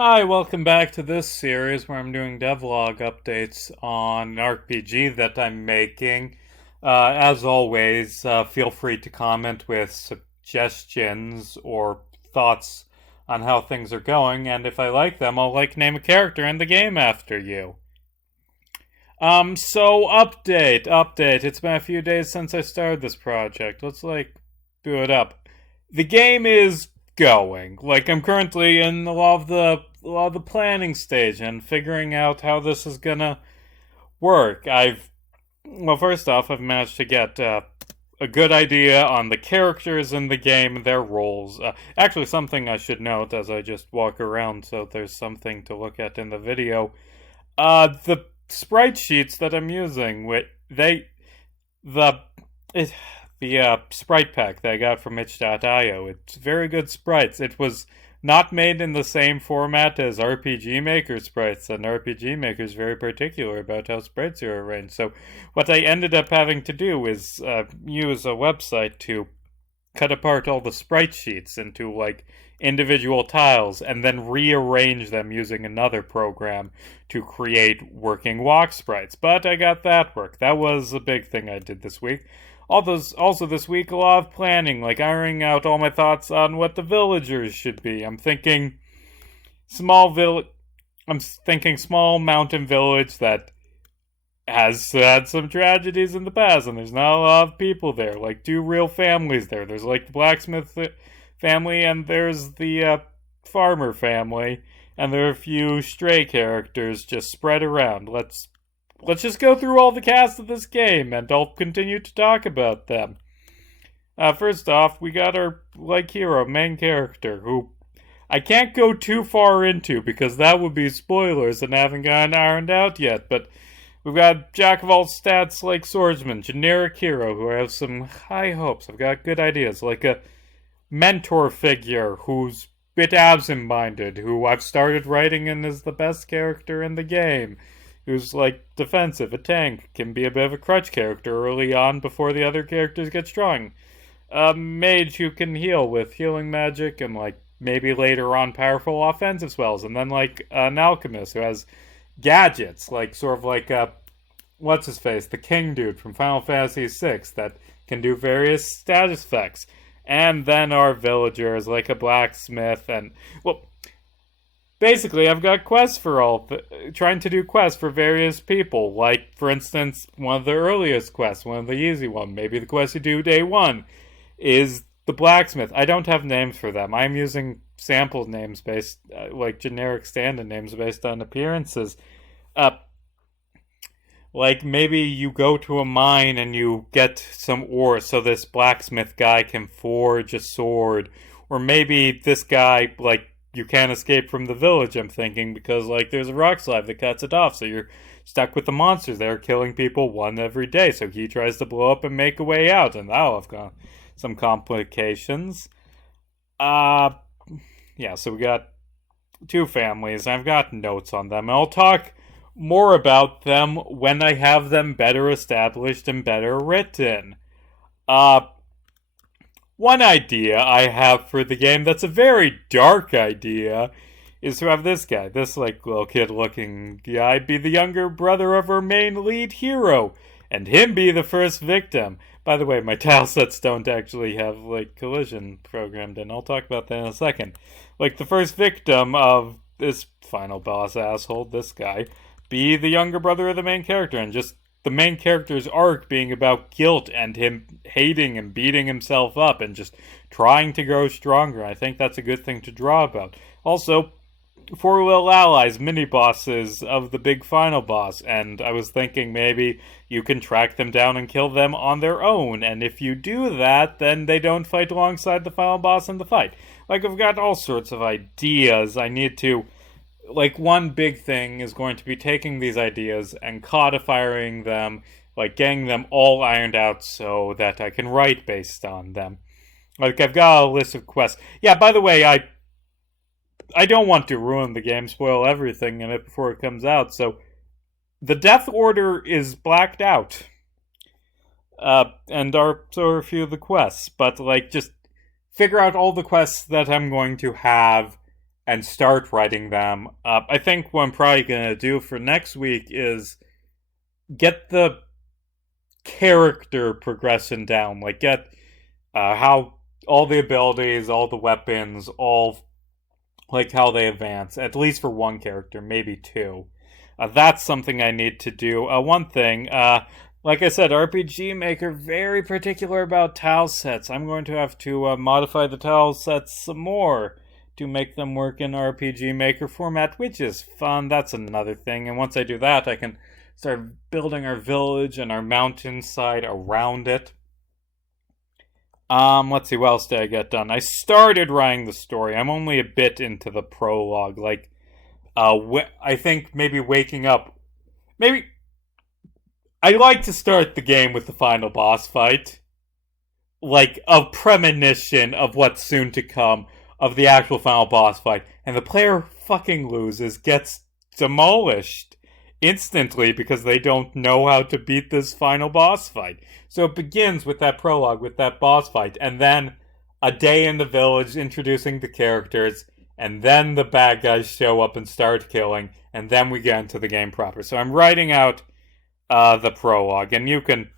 Hi, welcome back to this series where I'm doing devlog updates on an RPG that I'm making. As always, feel free to comment with suggestions or thoughts on how things are going, and if I like them, I'll name a character in the game after you. So update. It's been a few days since I started this project. Let's do it up. The game is going. I'm currently in a lot of the planning stage and figuring out how this is gonna work. First off, I've managed to get a good idea on the characters in the game, their roles. Actually, something I should note as I just walk around, so there's something to look at in the video. The sprite sheets that I'm using, the it, the sprite pack that I got from itch.io. It's very good sprites. It was not made in the same format as RPG Maker sprites, and RPG Maker is very particular about how sprites are arranged. So, what I ended up having to do is use a website to cut apart all the sprite sheets into individual tiles and then rearrange them using another program to create working walk sprites. But I got that work. That was a big thing I did this week. Also this week, a lot of planning, ironing out all my thoughts on what the villagers should be. I'm thinking small mountain village that has had some tragedies in the past, and there's not a lot of people there. Two real families there. There's the blacksmith family, and there's the farmer family, and there are a few stray characters just spread around. Let's just go through all the cast of this game, and I'll continue to talk about them. First off, we got our hero, main character, who I can't go too far into because that would be spoilers and haven't gotten ironed out yet, but we've got jack of all stats swordsman, generic hero who I have some high hopes. I've got good ideas, a mentor figure who's a bit absent-minded, who I've started writing and is the best character in the game, who's defensive, a tank, can be a bit of a crutch character early on before the other characters get strong. A mage who can heal with healing magic and maybe later on powerful offensive spells, and then an alchemist who has gadgets, what's his face, the king dude from Final Fantasy VI that can do various status effects. And then our villagers, a blacksmith, and basically I've got quests trying to do quests for various people. For instance, one of the earliest quests, one of the easy one, maybe the quest you do day one, is the blacksmith. I don't have names for them. I'm using sample names based, generic stand-in names based on appearances. Maybe you go to a mine and you get some ore so this blacksmith guy can forge a sword. Or maybe this guy, you can't escape from the village, I'm thinking, because, there's a rock slide that cuts it off, so you're stuck with the monsters there, killing people one every day, so he tries to blow up and make a way out, and that'll have some complications. Yeah, so we got two families, and I've got notes on them, and I'll talk more about them when I have them better established and better written. One idea I have for the game that's a very dark idea is to have this guy, this little kid looking guy, be the younger brother of our main lead hero, and him be the first victim. By the way, my tile sets don't actually have collision programmed in. I'll talk about that in a second. The first victim of this final boss asshole, this guy, be the younger brother of the main character, and just the main character's arc being about guilt and him hating and beating himself up and just trying to grow stronger. I think that's a good thing to draw about. Also, 4 little allies, mini-bosses of the big final boss, and I was thinking maybe you can track them down and kill them on their own, and if you do that, then they don't fight alongside the final boss in the fight. I've got all sorts of ideas. I need to one big thing is going to be taking these ideas and codifying them, getting them all ironed out so that I can write based on them. I've got a list of quests. Yeah, by the way, I don't want to ruin the game, spoil everything in it before it comes out, so the death order is blacked out. And so are a few of the quests, but just figure out all the quests that I'm going to have and start writing them. I think what I'm probably going to do for next week is get the character progression down. Like, get how all the abilities, all the weapons, all like how they advance, at least for one character, maybe two. That's something I need to do. One thing, like I said, RPG Maker very particular about tile sets. I'm going to have to modify the tile sets some more to make them work in RPG Maker format, which is fun. That's another thing. And once I do that, I can start building our village and our mountainside around it. Let's see, what else did I get done? I started writing the story. I'm only a bit into the prologue. Like, I think maybe waking up. Maybe I like to start the game with the final boss fight, like a premonition of what's soon to come, of the actual final boss fight, and the player fucking loses, gets demolished instantly because they don't know how to beat this final boss fight. So it begins with that prologue, with that boss fight, and then a day in the village introducing the characters, and then the bad guys show up and start killing, and then we get into the game proper. So I'm writing out the prologue, and you can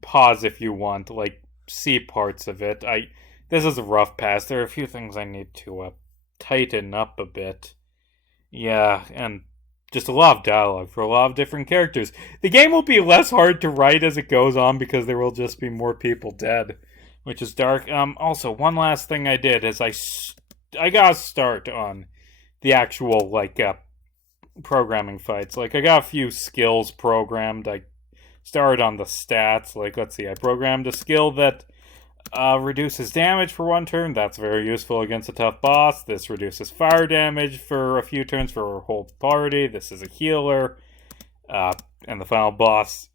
pause if you want, like, see parts of it. This is a rough pass. There are a few things I need to tighten up a bit. Yeah, and just a lot of dialogue for a lot of different characters. The game will be less hard to write as it goes on because there will just be more people dead, which is dark. Also, one last thing I did is I got a start on the actual, like, programming fights. Like, I got a few skills programmed. I started on the stats. Like, let's see, I programmed a skill that reduces damage for one turn. That's very useful against a tough boss. This reduces fire damage for a few turns for a whole party. This is a healer. And the final boss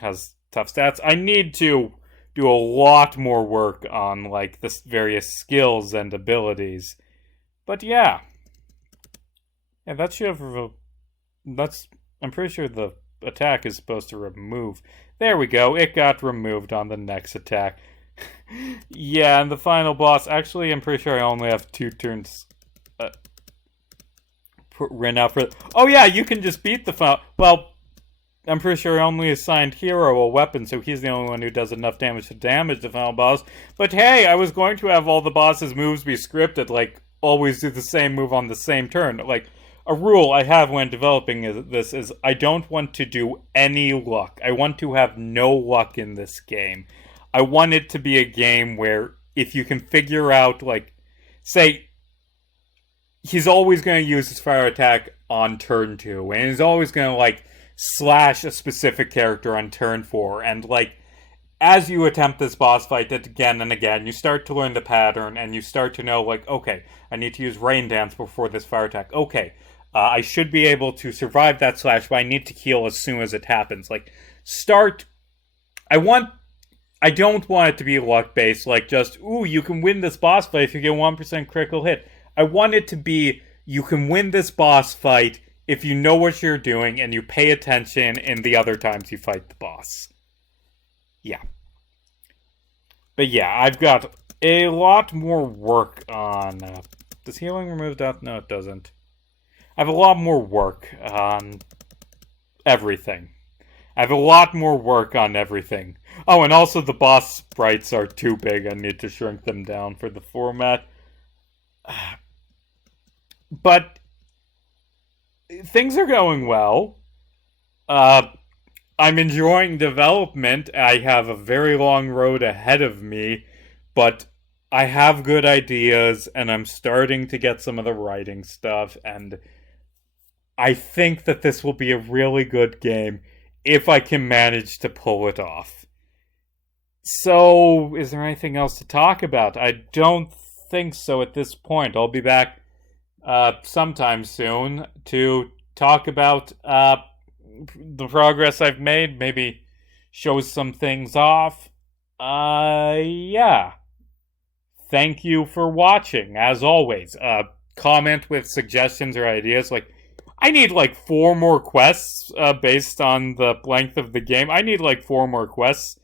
has tough stats. I need to do a lot more work on, like, the various skills and abilities. But yeah. Yeah, that should have... I'm pretty sure the attack is supposed to remove. There we go. It got removed on the next attack. Yeah, and the final boss... Actually, I'm pretty sure I only have 2 turns written out for... Oh yeah, you can just beat the final... Well, I'm pretty sure I only assigned Hero a weapon, so he's the only one who does enough damage to damage the final boss. But hey, I was going to have all the boss's moves be scripted, like, always do the same move on the same turn. Like, a rule I have when developing this is I don't want to do any luck. I want to have no luck in this game. I want it to be a game where if you can figure out, like, say, he's always going to use his fire attack on turn 2, and he's always going to, like, slash a specific character on turn 4, and, like, as you attempt this boss fight again and again, you start to learn the pattern, and you start to know, like, okay, I need to use Rain Dance before this fire attack. Okay, I should be able to survive that slash, but I need to heal as soon as it happens. Like, I don't want it to be luck-based, like just, ooh, you can win this boss fight if you get 1% critical hit. I want it to be, you can win this boss fight if you know what you're doing and you pay attention in the other times you fight the boss. Yeah. But yeah, I've got a lot more work on... does healing remove death? No, it doesn't. I have a lot more work on everything. I have a lot more work on everything. Oh, and also the boss sprites are too big. I need to shrink them down for the format. But things are going well. I'm enjoying development. I have a very long road ahead of me, but I have good ideas, and I'm starting to get some of the writing stuff, and I think that this will be a really good game if I can manage to pull it off. So, is there anything else to talk about? I don't think so at this point. I'll be back sometime soon to talk about the progress I've made, maybe show some things off. Yeah. Thank you for watching, as always. Comment with suggestions or ideas. Like, I need like 4 more quests based on the length of the game. I need like 4 more quests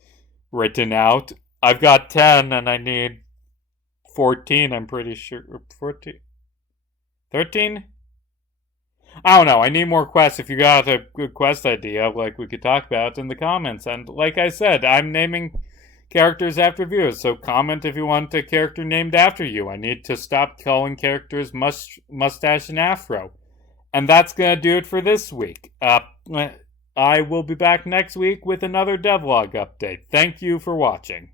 written out. I've got 10 and I need 14, I'm pretty sure. 14. 13? I don't know. I need more quests. If you got a good quest idea, like we could talk about in the comments. And like I said, I'm naming characters after viewers, so comment if you want a character named after you. I need to stop calling characters mustache and afro. And that's gonna do it for this week. I will be back next week with another devlog update. Thank you for watching.